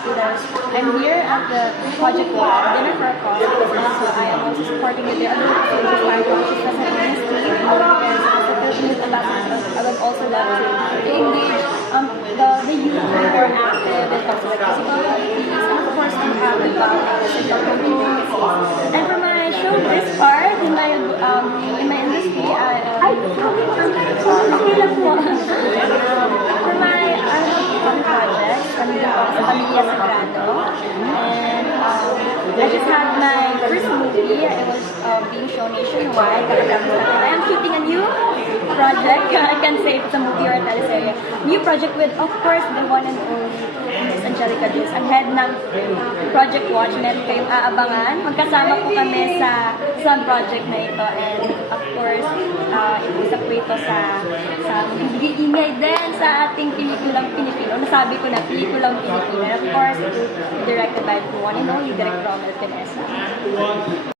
happy that I'm here at the Project One, Dinner for a Cause, so I am also supporting it. There are other activities like which is present in this team, because as a Filipino ambassador, I would also love to engage the youth who are more active when it comes to like physical activities, and of course to have the values and the communities. And for my showbiz part in my industry, for my project, Pamilya Sagrado, and I just had my first movie. It was being shown nationwide. I am shooting a new project. I can say if it's a movie or a teleserye. New project with, of course, the one and only Miss Angelica Diaz. Ang head ng Project Watch. Meron kayong aabangan. Magkasama po kami sa project na ito. And of course, iusap ko ito sa ingay din sa ating pelikulang Pilipino. Nasabi ko na pelikulang Pilipino. And of course, it will be directed by the one and only Direk Romel Pinesa.